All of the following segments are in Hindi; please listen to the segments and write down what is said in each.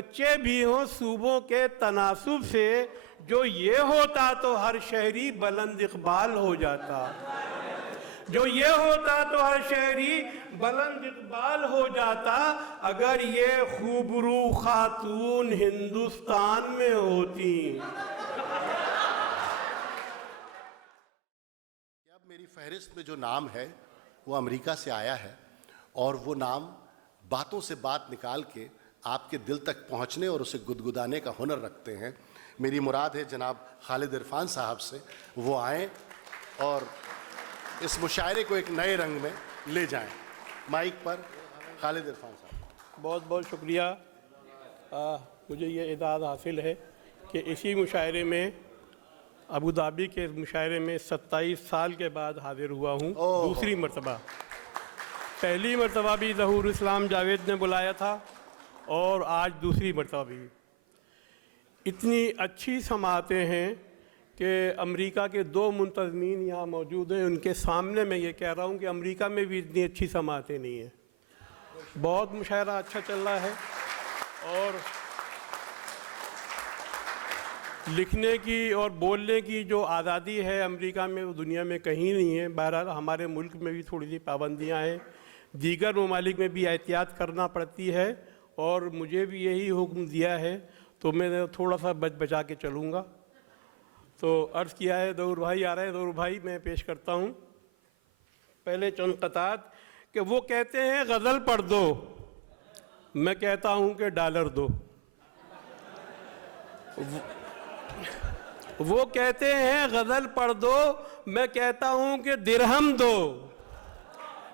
बच्चे भी हों सूबों के तनासुब से, जो ये होता तो हर शहरी बुलंद इकबाल हो जाता। जो ये होता तो हर शहरी बुलंद इकबाल हो जाता, अगर ये खूबरू खातून हिंदुस्तान में होती। अब मेरी फहरिस्त में जो नाम है वो अमेरिका से आया है, और वो नाम बातों से बात निकाल के आपके दिल तक पहुंचने और उसे गुदगुदाने का हुनर रखते हैं। मेरी मुराद है जनाब खालिद इरफान साहब से वो आएँ और इस मुशायरे को एक नए रंग में ले जाएं। माइक पर खालिद इरफान साहब। बहुत बहुत शुक्रिया। मुझे ये एजाज़ हासिल है कि इसी मुशायरे में, अबू धाबी के मुशायरे में 27 साल के बाद हाजिर हुआ हूँ दूसरी मरतबा। पहली मरतबा भी ज़हूर इस्लाम जावेद ने बुलाया था और आज दूसरी मरतबा भी। इतनी अच्छी समातें हैं कि अमेरिका के 2 मुंतज़मीन यहाँ मौजूद हैं, उनके सामने मैं ये कह रहा हूँ कि अमेरिका में भी इतनी अच्छी समातें नहीं हैं। बहुत मुशायरा अच्छा चल रहा है और लिखने की और बोलने की जो आज़ादी है अमेरिका में वो दुनिया में कहीं नहीं है। बहरहाल हमारे मुल्क में भी थोड़ी सी पाबंदियाँ हैं, दीगर ममालिक में भी एहतियात करना पड़ती है, और मुझे भी यही हुक्म दिया है तो मैं थोड़ा सा बच बचा के चलूँगा। तो अर्ज़ किया है, ज़हूर भाई आ रहे हैं। ज़हूर भाई मैं पेश करता हूँ पहले चंद क़तात कि वो कहते हैं गज़ल पढ़ दो, मैं कहता हूँ कि डॉलर दो। वो कहते हैं गज़ल पढ़ दो, मैं कहता हूँ कि दिरहम दो।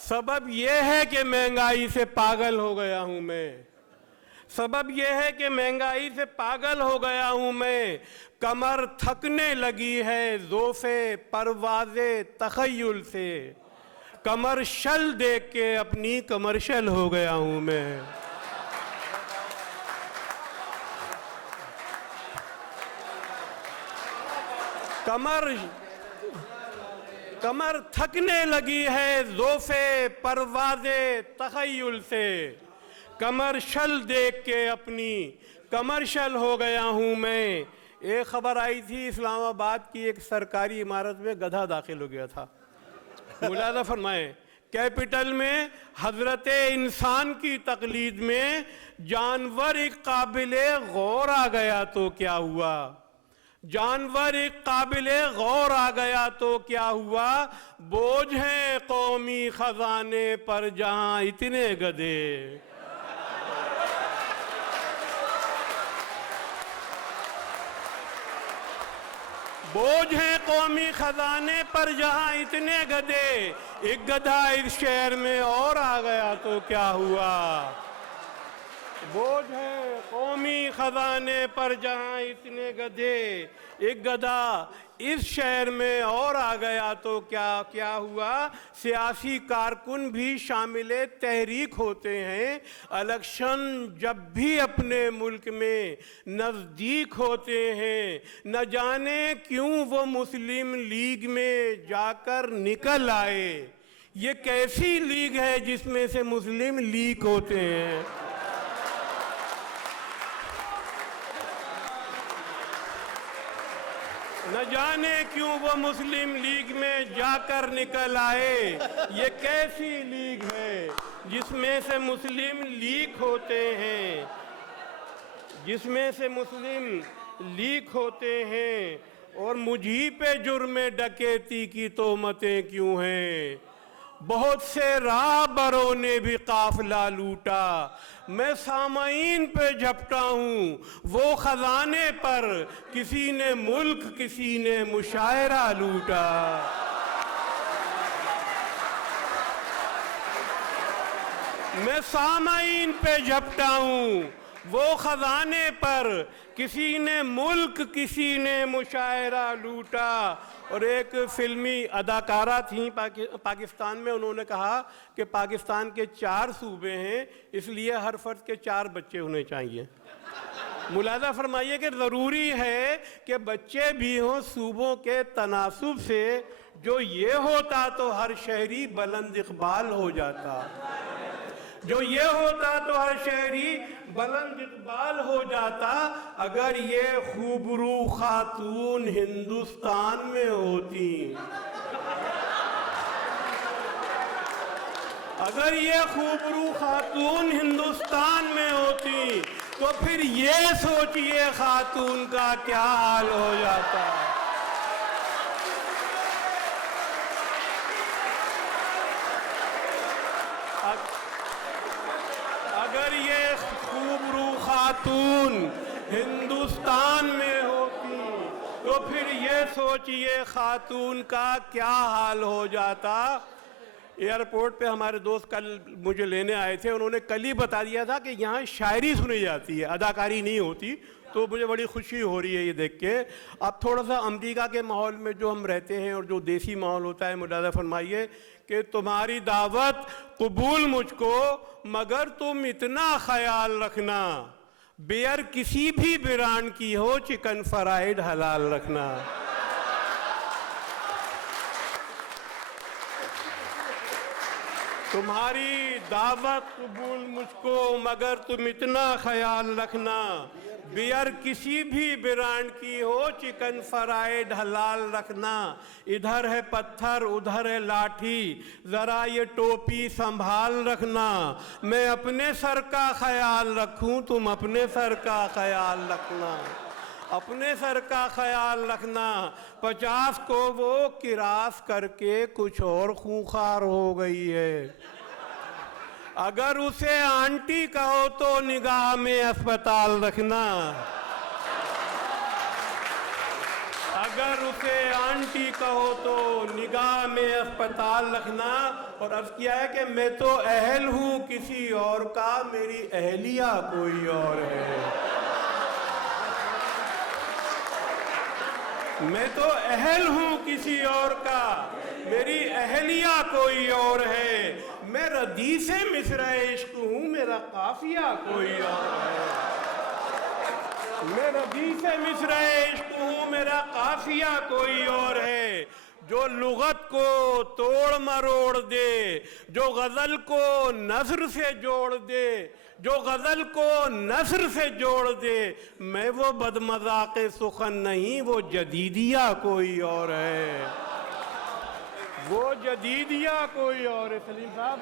सबब यह है कि महंगाई से पागल हो गया हूँ मैं। सबब यह है कि महंगाई से पागल हो गया हूँ मैं। कमर थकने लगी है ज़ोफ़े परवाज़े तख़य्युल से। कमर्शल देख के अपनी कमर्शल हो गया हूँ मैं। कमर थकने लगी है ज़ोफ़े परवाज़े तख़य्युल से। कमर्शल देख के अपनी कमर्शल हो गया हूँ मैं। एक ख़बर आई थी, इस्लामाबाद की एक सरकारी इमारत में गधा दाखिल हो गया था। मुलाज़ा फरमाएं, कैपिटल में हज़रत इंसान की तक़लीद में जानवर एक काबिले गौर आ गया तो क्या हुआ। जानवर एक काबिले गौर आ गया तो क्या हुआ। बोझ हैं कौमी ख़ज़ाने पर जहाँ इतने गधे। बोझ हैं कौमी ख़ज़ाने पर जहाँ इतने गधे। एक गधा इस शहर में और आ गया तो क्या हुआ। बोझ है कौमी ख़ज़ाने पर जहाँ इतने गधे। एक गधा इस शहर में और आ गया तो क्या हुआ। सियासी कारकुन भी शामिल तहरीक होते हैं। इलेक्शन जब भी अपने मुल्क में नज़दीक होते हैं, न जाने क्यों वो मुस्लिम लीग में जाकर निकल आए। ये कैसी लीग है जिसमें से मुस्लिम लीग होते हैं। न जाने क्यों वो मुस्लिम लीग में जाकर निकल आए। ये कैसी लीग है जिसमें से मुस्लिम लीग होते हैं, जिसमें से मुस्लिम लीग होते हैं। और मुझी पे जुर्म डकैती की तोहमतें क्यों हैं। बहुत से राहबरों ने भी काफिला लूटा। मैं सामाईन पे झपटा हूँ वो खजाने पर, किसी ने मुल्क किसी ने मुशायरा लूटा। मैं सामाईन पे झपटा हूँ वो खजाने पर, किसी ने मुल्क किसी ने मुशायरा लूटा। और एक फिल्मी अदाकारा थी पाकिस्तान में, उन्होंने कहा कि पाकिस्तान के 4 सूबे हैं, इसलिए हर फर्द के 4 बच्चे होने चाहिए। मुलाज़ा फरमाइए कि ज़रूरी है कि बच्चे भी हों सूबों के तनासुब से, जो ये होता तो हर शहरी बुलंद इकबाल हो जाता। जो ये होता तो हर शहरी बुलंद इकबाल हो जाता। अगर ये खूबरू खातून हिंदुस्तान में होती, अगर ये खूबरू खातून हिंदुस्तान में होती तो फिर ये सोचिए खातून का क्या हाल हो जाता। अगर ये खूबरू खातून हिंदुस्तान में होती तो फिर ये सोचिए खातून का क्या हाल हो जाता। एयरपोर्ट पे हमारे दोस्त कल मुझे लेने आए थे, उन्होंने कल ही बता दिया था कि यहाँ शायरी सुनी जाती है, अदाकारी नहीं होती। तो मुझे बड़ी खुशी हो रही है ये देख के। अब थोड़ा सा अमेरिका के माहौल में जो हम रहते हैं और जो देसी माहौल होता है, मुलाज़ा फरमाइए कि तुम्हारी दावत कबूल मुझको, मगर तुम इतना ख्याल रखना बेयर किसी भी ब्रांड की हो, चिकन फ्राइड हलाल रखना। तुम्हारी दावत कबूल मुझको, मगर तुम इतना ख्याल रखना बियर किसी भी ब्रांड की हो, चिकन फ्राइड हलाल रखना। इधर है पत्थर उधर है लाठी, ज़रा ये टोपी संभाल रखना। मैं अपने सर का ख्याल रखूं, तुम अपने सर का ख्याल रखना। अपने सर का ख्याल रखना। 50 को वो किरास करके कुछ और खूंखार हो गई है। अगर उसे आंटी कहो तो निगाह में अस्पताल रखना। अगर उसे आंटी कहो तो निगाह में अस्पताल रखना। और अर्ज किया है कि मैं तो अहल हूँ किसी और का, मेरी अहलिया कोई और है। मैं तो अहल हूँ किसी और का, मेरी अहलिया कोई और है। मैं रदी से मिसरा इश्क हूँ, मेरा काफिया कोई और है। मैं रदी से मिसरा इश्क हूँ, मेरा काफिया कोई और है। जो लुगत को तोड़ मरोड़ दे, जो गज़ल को नस्र से जोड़ दे, जो गज़ल को नस्र से जोड़ दे, मैं वो बदमज़ाक़े सुखन नहीं, वो जदीदिया कोई और है। वो जदीदिया कोई और है सलीम साहब,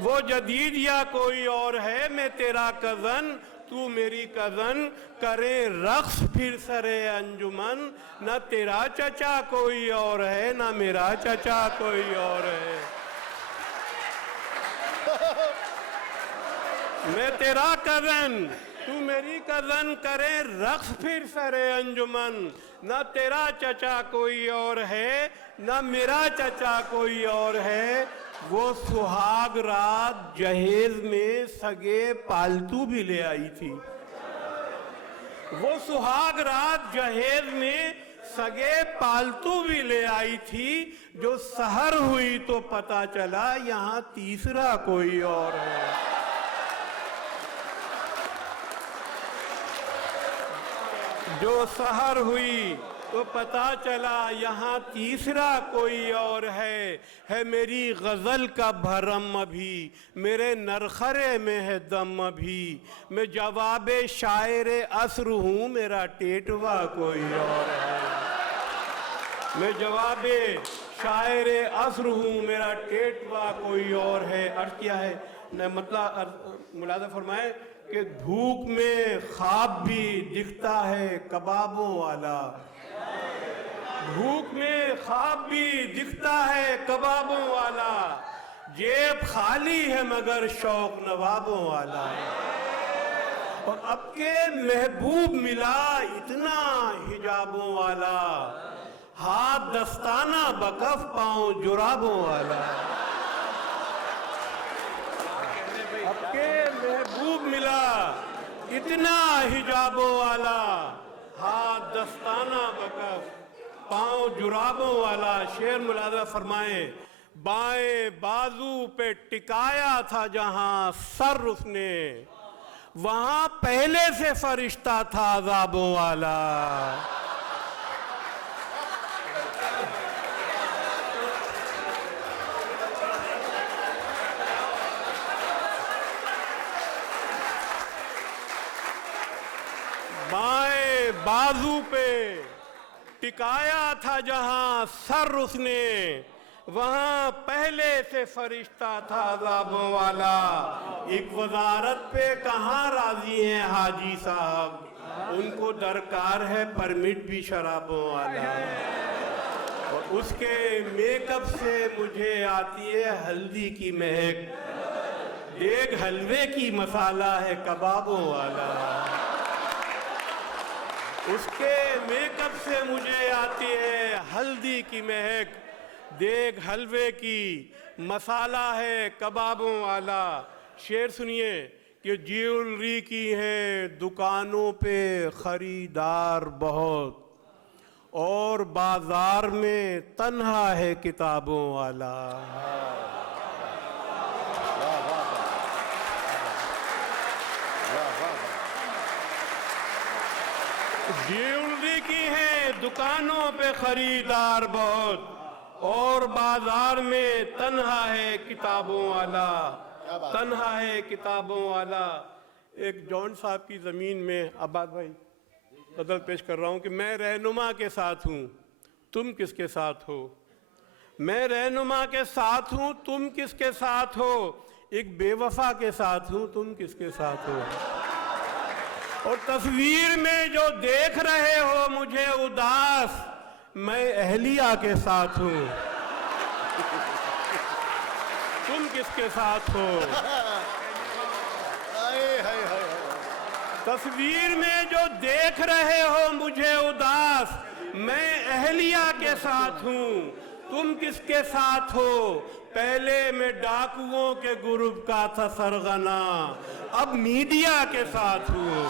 वो जदीदिया कोई और है। मैं तेरा कज़न तू मेरी कज़न, करे रक्स फिर सरे अंजुमन। न तेरा चचा कोई और है, न मेरा चचा कोई और है। मैं तेरा कज़न तू मेरी कज़न, करे रक्स फिर सरे अंजुमन। न तेरा चचा कोई और है, न मेरा चचा कोई और है। वो सुहाग रात जहेज में सगे पालतू भी ले आई थी। वो सुहाग रात जहेज में सगे पालतू भी ले आई थी। जो सहर हुई तो पता चला यहाँ तीसरा कोई और है। जो सहर हुई तो पता चला यहाँ तीसरा कोई और है मेरी गज़ल का भरम अभी, मेरे नरखरे में है दम अभी। मैं जवाबे शायर असर हूँ, मेरा टेटवा कोई और है। मैं जवाबे शायर असर हूँ, मेरा टेटवा कोई और है। अर्थ क्या है न, मतलब मुलाज़ा फरमाए कि धूप में ख्वाब भी दिखता है कबाबों वाला। भूख में ख्वाब भी दिखता है कबाबों वाला। जेब खाली है मगर शौक नवाबों वाला। और अब के महबूब मिला इतना हिजाबों वाला, हाथ दस्ताना बकफ पाँव जुराबों वाला। अब के महबूब मिला इतना हिजाबों वाला, हाथ दस्ताना बकफ पाँव जुराबों वाला। शेर मुलाज़ा फरमाए, बाएं बाजू पे टिकाया था जहां सर उसने, वहां पहले से फरिश्ता था अज़ाबों वाला। बाजू पे टिकाया था जहां सर उसने, वहां पहले से फरिश्ता था अज़ाबों वाला। एक वजारत पे कहाँ राजी हैं हाजी साहब, उनको दरकार है परमिट भी शराबों वाला। और उसके मेकअप से मुझे आती है हल्दी की महक, एक हलवे की मसाला है कबाबों वाला। उसके मेकअप से मुझे आती है हल्दी की महक, देख हलवे की मसाला है कबाबों वाला। शेर सुनिए कि ज्वेलरी की है दुकानों पे खरीदार बहुत, और बाजार में तन्हा है किताबों वाला। ज्वेलरी की है दुकानों पे खरीदार बहुत, और बाजार में तन्हा है किताबों वाला, तन्हा है किताबों वाला। एक जॉन साहब की ज़मीन में आबाद भाई बदल पेश कर रहा हूँ कि मैं रहनुमा के साथ हूँ, तुम किसके साथ हो। मैं रहनुमा के साथ हूँ, तुम किसके साथ हो। एक बेवफा के साथ हूँ, तुम किसके साथ हो। और तस्वीर में जो देख रहे हो मुझे उदास, मैं अहलिया के साथ हूँ, तुम किसके साथ हो। तस्वीर में जो देख रहे हो मुझे उदास, मैं अहलिया के साथ हूँ, तुम किसके साथ हो। पहले मैं डाकुओं के ग्रुप का था सरगना, अब मीडिया के साथ हूँ।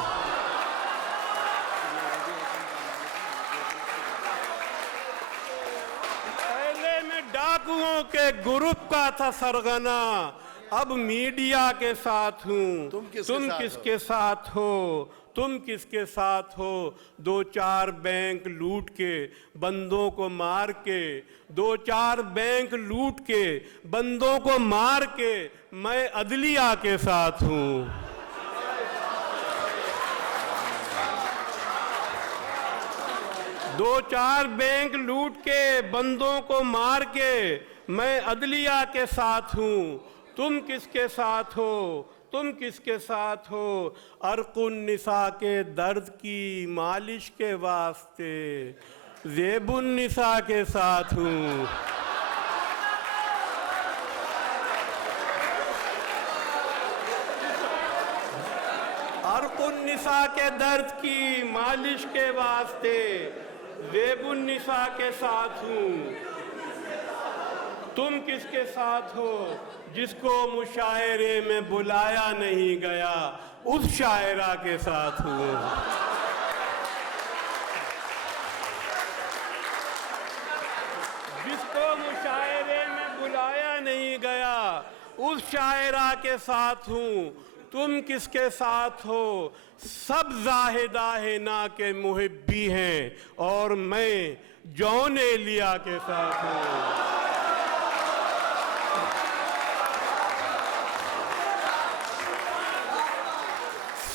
पहले मैं डाकुओं के ग्रुप का था सरगना, अब मीडिया के साथ हूँ। तुम किसके साथ हो, तुम किसके साथ हो। 2-4 बैंक लूट के बंदों को मार के, 2-4 बैंक लूट के बंदों को मार के मैं अदलिया के साथ हूँ। 2-4 बैंक लूट के बंदों को मार के मैं अदलिया के साथ हूँ। तुम किसके साथ हो, तुम किसके साथ हो। अर्कुन निसा के दर्द की मालिश के वास्ते ज़ेबुन निसा के साथ हूँ। अर्कुन निसा के दर्द की मालिश के वास्ते ज़ेबुन निसा के साथ हूँ। तुम किसके साथ हो, जिसको मुशायरे में बुलाया नहीं गया उस शायरा के साथ हूँ। जिसको मुशायरे में बुलाया नहीं गया उस शायरा के साथ हूँ। तुम किसके साथ हो। सब जाहिदा हिना के मुहिब्बी हैं और मैं जौन एलिया के साथ हूँ।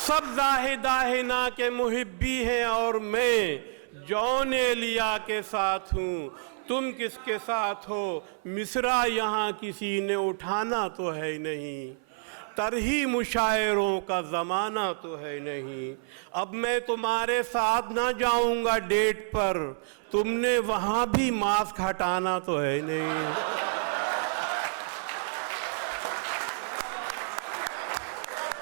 सब जाहिदा हिना के मुहिब्बी हैं और मैं जौन एलिया के साथ हूँ। तुम किसके साथ हो। मिसरा यहाँ किसी ने उठाना तो है नहीं, तरही मुशायरों का ज़माना तो है नहीं। अब मैं तुम्हारे साथ ना जाऊँगा डेट पर, तुमने वहाँ भी मास्क हटाना तो है नहीं।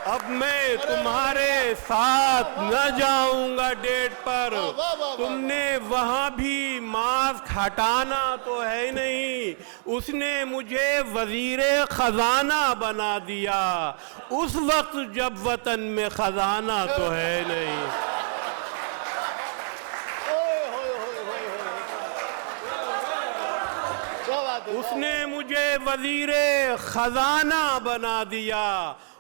अब मैं तुम्हारे साथ न जाऊंगा डेट पर, तुमने वहाँ भी मास्क हटाना तो है नहीं। उसने मुझे वजीरे खजाना बना दिया उस वक्त जब वतन में खजाना तो है नहीं। उसने मुझे वजीरे खजाना बना दिया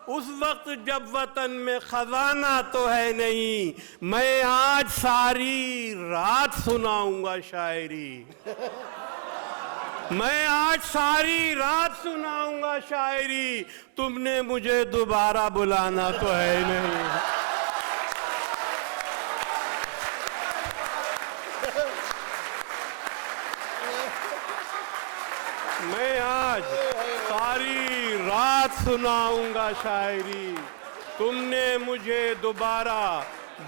उस वक्त जब वतन में खजाना तो है नहीं। मैं आज सारी रात सुनाऊंगा शायरी, मैं आज सारी रात सुनाऊंगा शायरी। तुमने मुझे दोबारा बुलाना तो है नहीं। मैं आज सारी रात सुनाऊंगा शायरी। तुमने मुझे दोबारा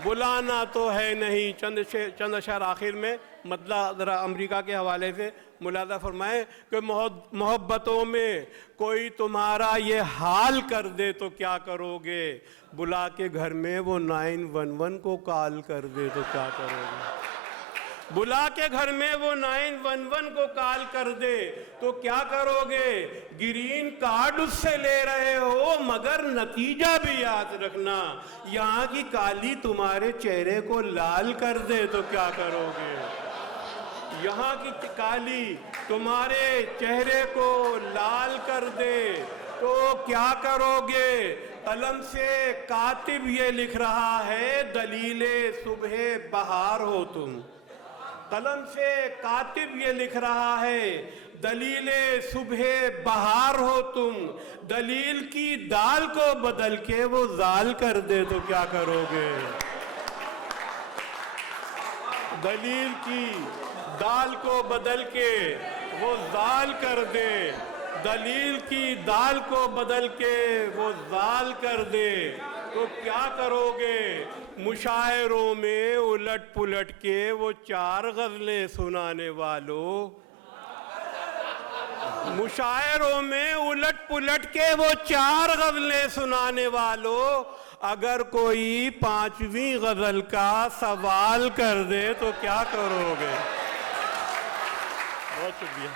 बुलाना तो है नहीं। चंद अशआर आखिर में मतलब ज़रा अमेरिका के हवाले से मुलाज़ा फरमाएं कि मोहब्बतों में कोई तुम्हारा ये हाल कर दे तो क्या करोगे, बुला के घर में वो 911 को कॉल कर दे तो क्या करोगे, बुला के घर में वो 911 को कॉल कर दे तो क्या करोगे, ग्रीन कार्ड उससे ले रहे हो मगर नतीजा भी याद रखना, यहाँ की काली तुम्हारे चेहरे को लाल कर दे तो क्या करोगे, यहाँ की काली तुम्हारे चेहरे को लाल कर दे तो क्या करोगे। कलम से कातिब ये लिख रहा है दलीले सुबह बहार हो तुम। कलम से कातिब ये लिख रहा है दलीले सुबह बहार हो तुम। दलील की दाल को बदल के वो जाल कर दे तो क्या करोगे। दलील की दाल को बदल के वो जाल कर दे, दलील की दाल को बदल के वो जाल कर दे तो क्या करोगे। मुशायरों में उलट पुलट के वो 4 गज़लें सुनाने वालों, मुशायरों में उलट पुलट के वो 4 गज़लें सुनाने वालों, अगर कोई 5वीं गज़ल का सवाल कर दे तो क्या करोगे। बहुत शुक्रिया।